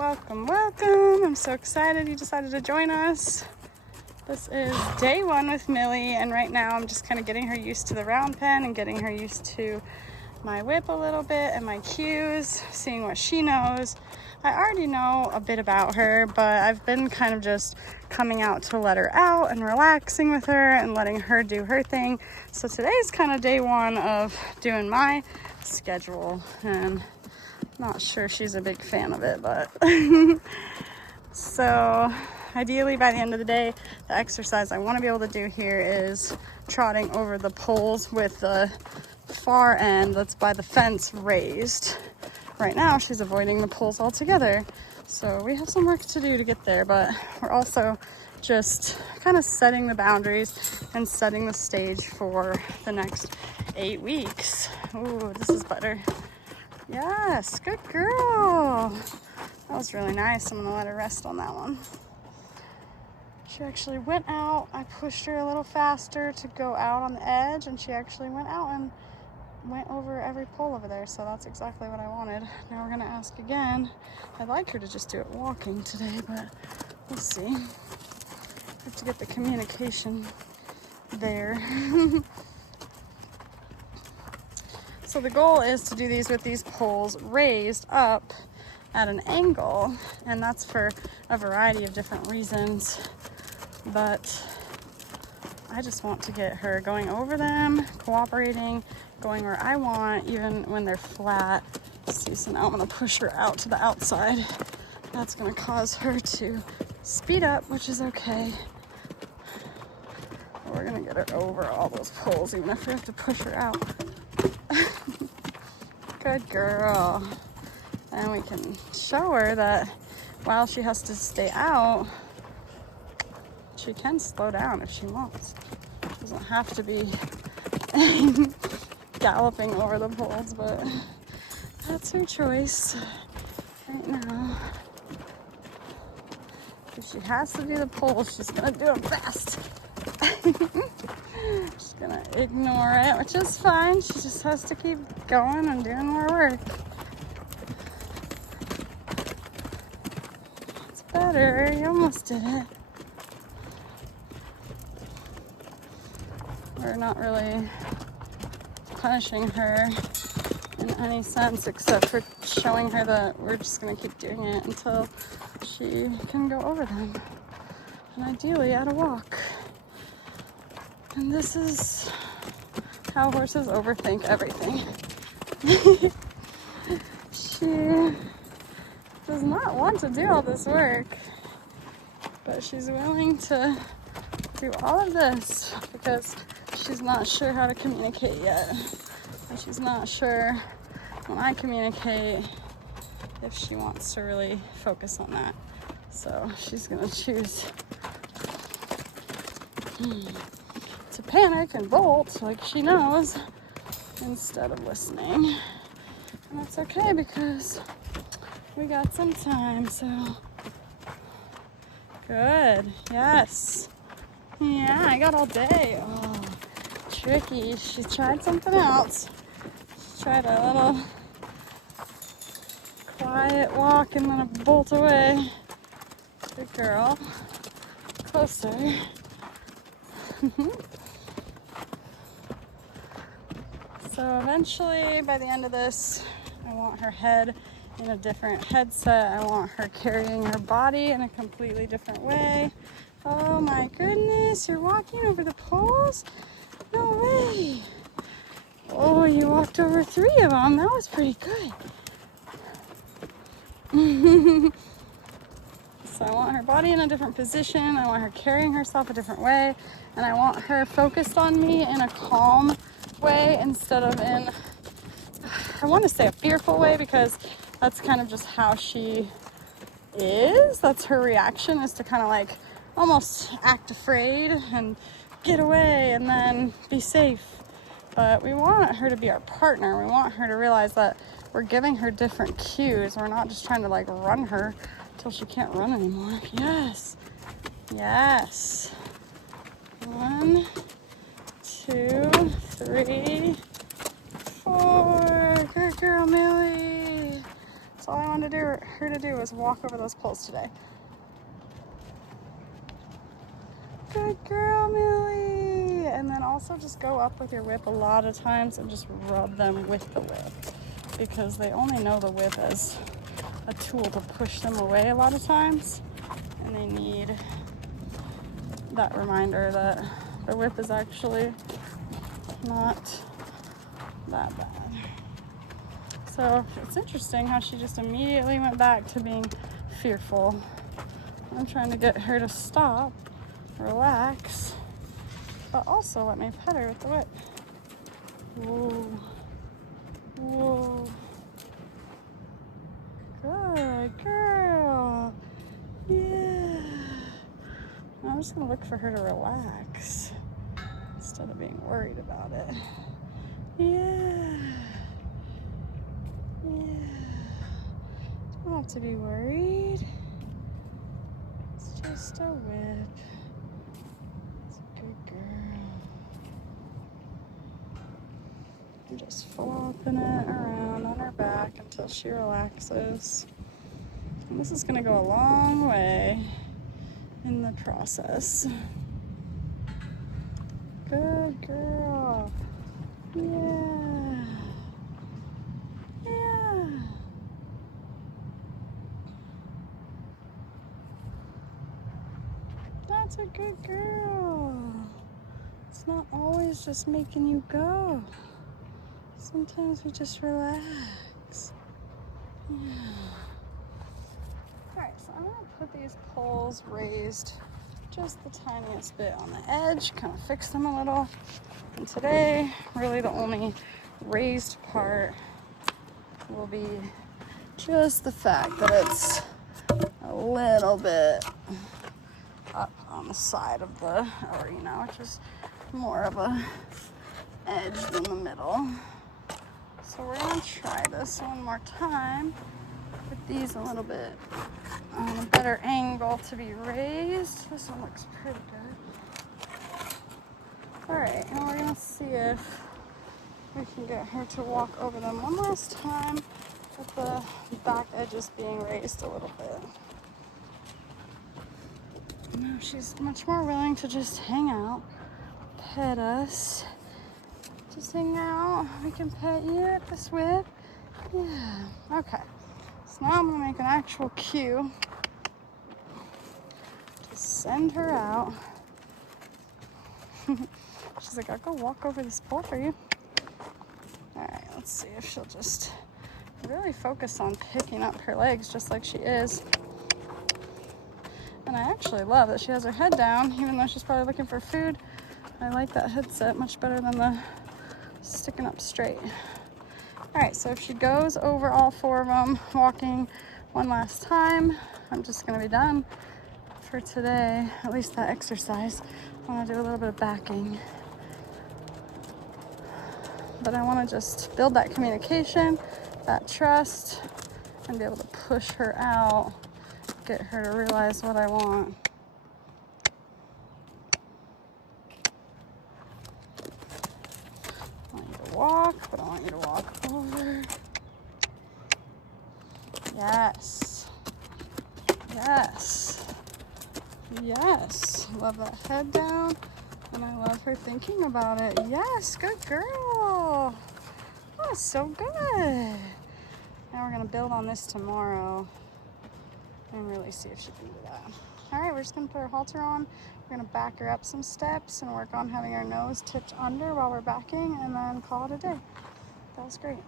Welcome, welcome. I'm so excited you decided to join us. This is day one with Millie, and right now I'm just kind of getting her used to the round pen and getting her used to my whip a little bit and my cues, seeing what she knows. I already know a bit about her, but I've been kind of just coming out to let her out and relaxing with her and letting her do her thing. So today's kind of day one of doing my schedule, and not sure she's a big fan of it, but so ideally by the end of the day, the exercise I want to be able to do here is trotting over the poles with the far end that's by the fence raised. Right now she's avoiding the poles altogether, so we have some work to do to get there, but we're also just kind of setting the boundaries and setting the stage for the next 8 weeks. Ooh, this is butter. Yes, good girl. That was really nice. I'm gonna let her rest on that one. She actually went out. I pushed her a little faster to go out on the edge, and she actually went out and went over every pole over there, so that's exactly what I wanted. Now we're gonna ask again. I'd like her to just do it walking today, but we'll see. Have to get the communication there. So the goal is to do these with these poles raised up at an angle, and that's for a variety of different reasons, but I just want to get her going over them, cooperating, going where I want, even when they're flat. See, so now I'm gonna push her out to the outside. That's gonna cause her to speed up, which is okay. We're gonna get her over all those poles, even if we have to push her out. Good girl. And we can show her that while she has to stay out, she can slow down if she wants. Doesn't have to be galloping over the poles, but that's her choice right now. If she has to do the poles, she's gonna do it fast. She's gonna ignore it, which is fine. She just has to keep going and doing more work. It's better. You almost did it. We're not really punishing her in any sense, except for showing her that we're just gonna keep doing it until she can go over them, and ideally at a walk. And this is how horses overthink everything. She does not want to do all this work, but she's willing to do all of this because she's not sure how to communicate yet. And she's not sure when I communicate if she wants to really focus on that. So she's gonna choose to panic and bolt like she knows instead of listening. And that's okay because we got some time, so good. Yes. Yeah, I got all day. Oh, tricky. She tried something else. She tried a little quiet walk and then a bolt away. Good girl. Closer. So eventually, by the end of this, I want her head in a different headset. I want her carrying her body in a completely different way. Oh my goodness, you're walking over the poles? No way. Oh, you walked over 3 of them. That was pretty good. So I want her body in a different position. I want her carrying herself a different way. And I want her focused on me in a calm way instead of in, I want to say a fearful way, because that's kind of just how she is. That's her reaction, is to kind of like almost act afraid and get away and then be safe. But we want her to be our partner. We want her to realize that we're giving her different cues. We're not just trying to like run her till she can't run anymore. Yes. Yes. 1, 2, 3, 4. Good girl, Millie. That's all I wanted her to do was walk over those poles today. Good girl, Millie. And then also just go up with your whip a lot of times and just rub them with the whip, because they only know the whip as a tool to push them away a lot of times, and they need that reminder that the whip is actually not that bad. So it's interesting how she just immediately went back to being fearful. I'm trying to get her to stop, relax, but also let me pet her with the whip. Whoa. Whoa. Good girl. Yeah. I'm just gonna look for her to relax instead of being worried about it. Yeah. Yeah. Don't have to be worried. It's just a whip. It's a good girl. I'm just flopping it around on her back until she relaxes. And this is gonna go a long way in the process. Good girl. Yeah. Yeah. That's a good girl. It's not always just making you go. Sometimes we just relax. Yeah. Alright, so I'm going to put these poles raised just the tiniest bit on the edge, kind of fix them a little. And today, really the only raised part will be just the fact that it's a little bit up on the side of the arena, which is more of a edge than the middle. So we're gonna try this one more time with these a little bit on a better angle to be raised. This one looks pretty good. All right, and we're gonna see if we can get her to walk over them one last time with the back edges being raised a little bit. Now she's much more willing to just hang out, pet us. Just hang out. We can pet you at this whip. Yeah. Okay. So now I'm gonna make an actual cue to send her out. She's like, I'll go walk over this pole for you. All right. Let's see if she'll just really focus on picking up her legs just like she is. And I actually love that she has her head down, even though she's probably looking for food. I like that headset much better than the sticking up straight. All right, so if she goes over all four of them, walking one last time, I'm just gonna be done for today, at least that exercise. I wanna do a little bit of backing. But I wanna just build that communication, that trust, and be able to push her out, get her to realize what I want. I want you to walk, but I want you to walk over. Yes. Yes. Yes. Love that head down. And I love her thinking about it. Yes, good girl. Oh, so good. Now we're going to build on this tomorrow and really see if she can do that. All right, we're just going to put her halter on. We're going to back her up some steps and work on having her nose tipped under while we're backing, and then call it a day. That was great.